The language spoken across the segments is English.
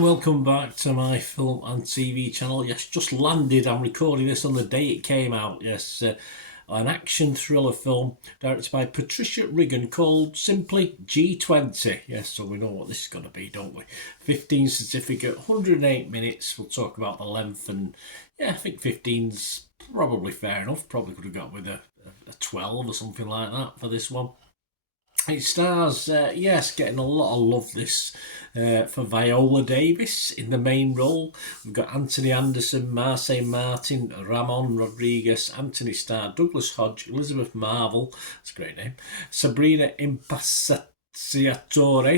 Welcome back to my film and TV channel. Yes, just landed. I'm recording this on the day it came out. Yes, an action thriller film directed by Patricia Riggin called simply G20. Yes, so we know what this is going to be, don't we? 15 certificate, 108 minutes. We'll talk about the length, and yeah, I think 15's probably fair enough. Probably could have got with a 12 or something like that for this one. It stars, yes, getting a lot of love this for Viola Davis in the main role. We've got Anthony Anderson, Marseille Martin, Ramon Rodriguez, Anthony Starr, Douglas Hodge, Elizabeth Marvel, that's a great name, Sabrina Impasciatore,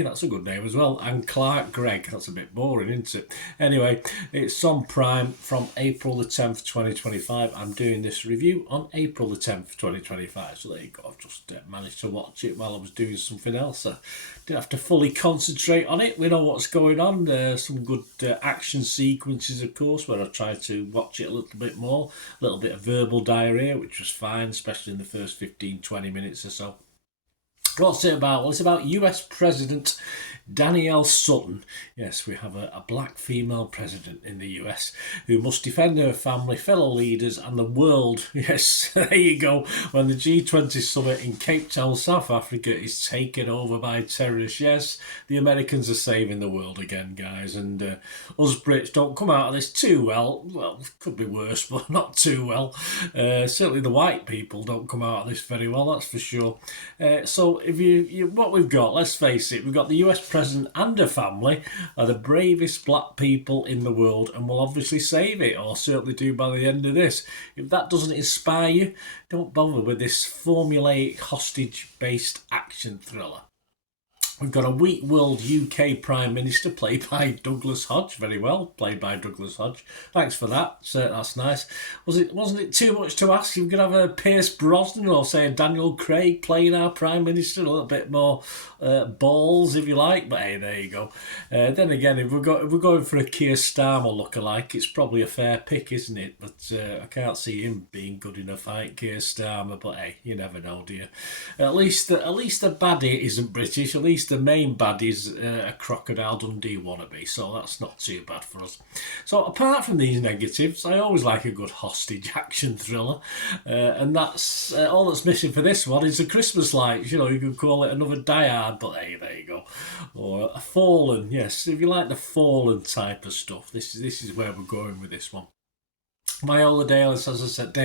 that's a good name as well, and Clark Gregg. That's a bit boring, isn't it? Anyway, it's on Prime from April the 10th, 2025. I'm doing this review on April the 10th, 2025. So there you go. I've just managed to watch it while I was doing something else. I didn't have to fully concentrate on it. We know what's going on. Some good action sequences, of course, where I tried to watch it a little bit more. A little bit of verbal diarrhea, which was fine, especially in the first 15-20 minutes or so. What's it about? Well, it's about US President Danielle Sutton. Yes, we have a black female president in the US who must defend her family, fellow leaders, and the world. Yes, there you go. When the G20 summit in Cape Town, South Africa is taken over by terrorists. Yes, the Americans are saving the world again, guys. And us Brits don't come out of this too well. Well, could be worse, but not too well. Certainly the white people don't come out of this very well, that's for sure. So if you what we've got, let's face it, we've got the US president and her family are the bravest black people in the world and will obviously save it, or certainly do by the end of this. If that doesn't inspire you, don't bother with this formulaic hostage-based action thriller. We've got a weak world UK Prime Minister played by Douglas Hodge, very well played by Douglas Hodge. Thanks for that. That's nice. Wasn't it too much to ask? You could have a Pierce Brosnan or say a Daniel Craig playing our Prime Minister, a little bit more balls if you like. But hey, there you go. Then again, if we're going for a Keir Starmer lookalike, it's probably a fair pick, isn't it? But I can't see him being good in a fight, Keir Starmer. But hey, you never know, do you? At least the baddie isn't British. At least the main baddie's a Crocodile Dundee wannabe, so that's not too bad for us. So apart from these negatives, I always like a good hostage action thriller, and that's all that's missing for this one is the Christmas lights. You know, you could call it another Die Hard, but hey, there you go. Or a Fallen, yes, if you like the Fallen type of stuff, this is where we're going with this one. Viola Davis, as I said,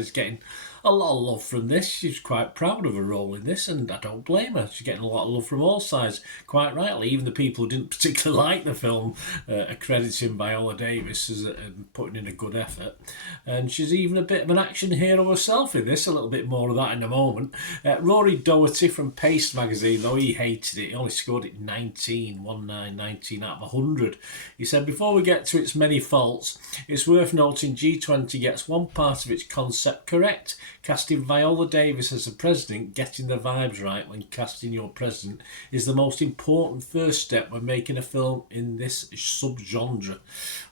is getting a lot of love from this. She's quite proud of her role in this, and I don't blame her. She's getting a lot of love from all sides, quite rightly. Even the people who didn't particularly like the film are crediting Viola Davis as putting in a good effort. And she's even a bit of an action hero herself in this. A little bit more of that in a moment. Rory Doherty from Paste magazine, though, he hated it. He only scored it 19 out of 100. He said, before we get to its many faults, it's worth noting G20 gets one part of its concept correct. Casting Viola Davis as the president, getting the vibes right when casting your president, is the most important first step when making a film in this subgenre.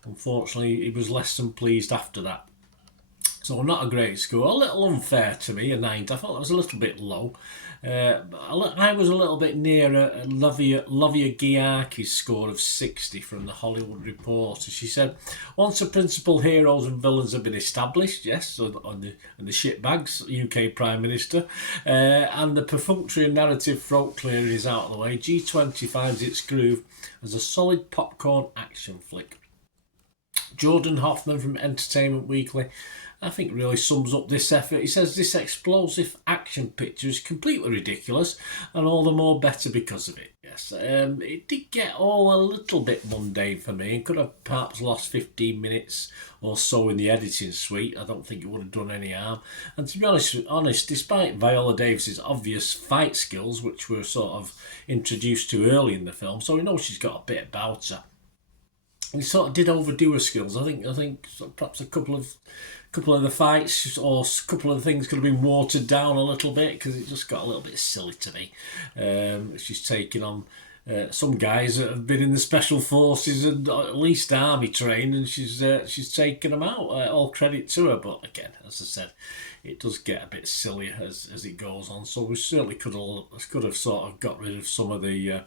Unfortunately, he was less than pleased after that. So not a great score, a little unfair to me, a 90. I thought that was a little bit low. I was a little bit nearer Lovia Giaki's score of 60 from the Hollywood Reporter. She said, once the principal heroes and villains have been established, yes, so on the shitbags, UK Prime Minister, and the perfunctory narrative throat clearing is out of the way, G20 finds its groove as a solid popcorn action flick. Jordan Hoffman from Entertainment Weekly, I think, really sums up this effort. He says this explosive action picture is completely ridiculous and all the more better because of it. Yes, it did get all a little bit mundane for me and could have perhaps lost 15 minutes or so in the editing suite. I don't think it would have done any harm. And to be honest, despite Viola Davis's obvious fight skills, which were sort of introduced to early in the film, so we know she's got a bit about her, he sort of did overdo her skills. I think perhaps a couple of the fights or a couple of things could have been watered down a little bit because it just got a little bit silly to me. She's taking on some guys that have been in the special forces and at least army trained, and she's taken them out. All credit to her, but again, as I said, it does get a bit sillier as it goes on. So we certainly could have sort of got rid of some of the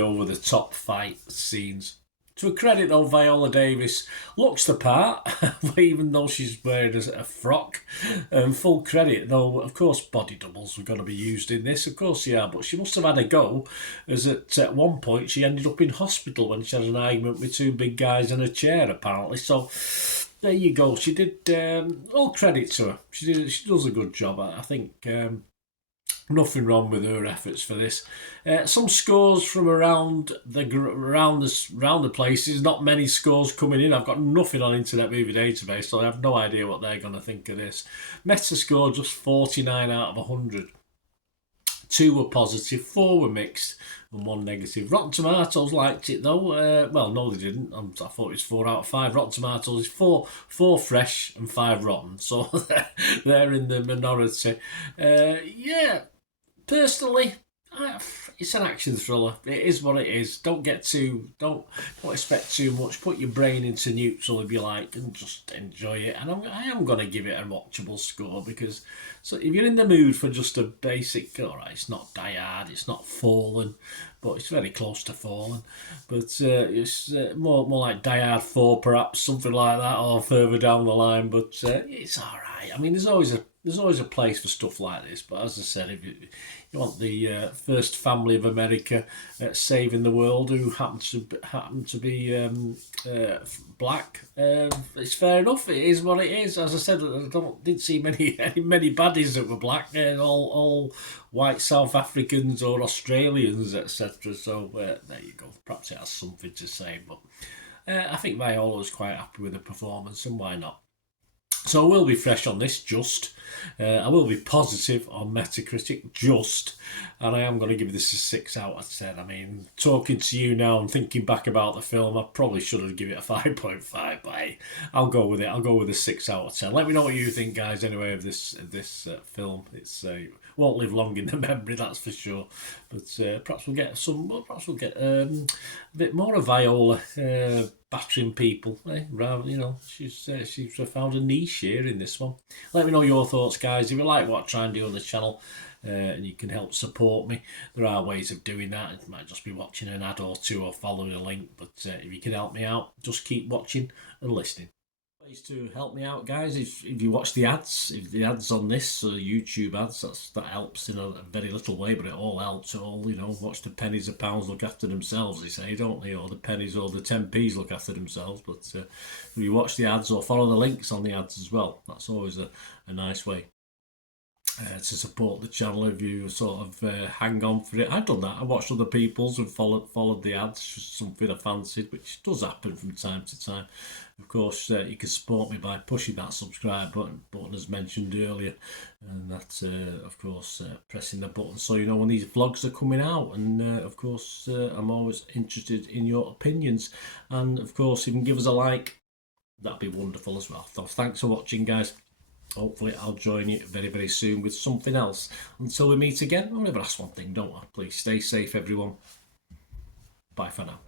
over the top fight scenes. To her credit though, Viola Davis looks the part, even though she's wearing a frock. Full credit though, of course, body doubles were going to be used in this, of course, yeah, but she must have had a go, as at one point she ended up in hospital when she had an argument with two big guys in a chair, apparently. So there you go. She did all credit to her. She does a good job. I think nothing wrong with her efforts for this. Some scores from around the places. Not many scores coming in. I've got nothing on Internet Movie Database, so I have no idea what they're going to think of this. Metascore just 49 out of 100. 2 were positive, 4 were mixed, and 1 negative. Rotten Tomatoes liked it though. Well, no, they didn't. I thought it was 4 out of 5. Rotten Tomatoes is 4 fresh and 5 rotten, so they're in the minority. Yeah. Personally, it's an action thriller. It is what it is. Don't expect too much. Put your brain into neutral if you like, and just enjoy it. And I am going to give it a watchable score because, so if you're in the mood for just a basic, all right, it's not Die Hard, it's not Fallen, but it's very close to Fallen. But it's more like Die Hard 4, perhaps something like that, or further down the line. But it's all right. I mean, there's always a place for stuff like this. But as I said, if you want the first family of America saving the world who happen to be black, it's fair enough. It is what it is. As I said, I didn't see many baddies that were black. All white South Africans or Australians, etc. So there you go. Perhaps it has something to say. But I think Viola was quite happy with the performance, and why not? So I will be fresh on this, just. I will be positive on Metacritic, just. And I am going to give this a 6 out of 10. I mean, talking to you now and thinking back about the film, I probably should have given it a 5.5, but hey, I'll go with it. I'll go with a 6 out of 10. Let me know what you think, guys, anyway, of this film. It's won't live long in the memory, that's for sure. But perhaps we'll get a bit more of Viola battering people. Rather, she's found a niche here in this one. Let me know your thoughts, guys. If you like what I try and do on the channel, and you can help support me, there are ways of doing that. It might just be watching an ad or two or following a link, but if you can help me out, just keep watching and listening. Ways to help me out, guys, if you watch the ads, if the ads on this YouTube ads, that helps in a very little way, but it all helps. It all, watch the pennies and pounds look after themselves, they say, don't they? Or the pennies or the 10p's look after themselves. But if you watch the ads or follow the links on the ads as well, that's always a nice way to support the channel. If you sort of hang on for it, I've done that. I watched other people's and followed the ads, just something I fancied, which does happen from time to time. Of course, you can support me by pushing that subscribe button as mentioned earlier, and that's of course pressing the button so you know when these vlogs are coming out. And of course, I'm always interested in your opinions, and of course, if you can give us a like, that'd be wonderful as well. So thanks for watching, guys. Hopefully I'll join you very, very soon with something else. Until we meet again, I'll never ask one thing, don't I? Please stay safe, everyone. Bye for now.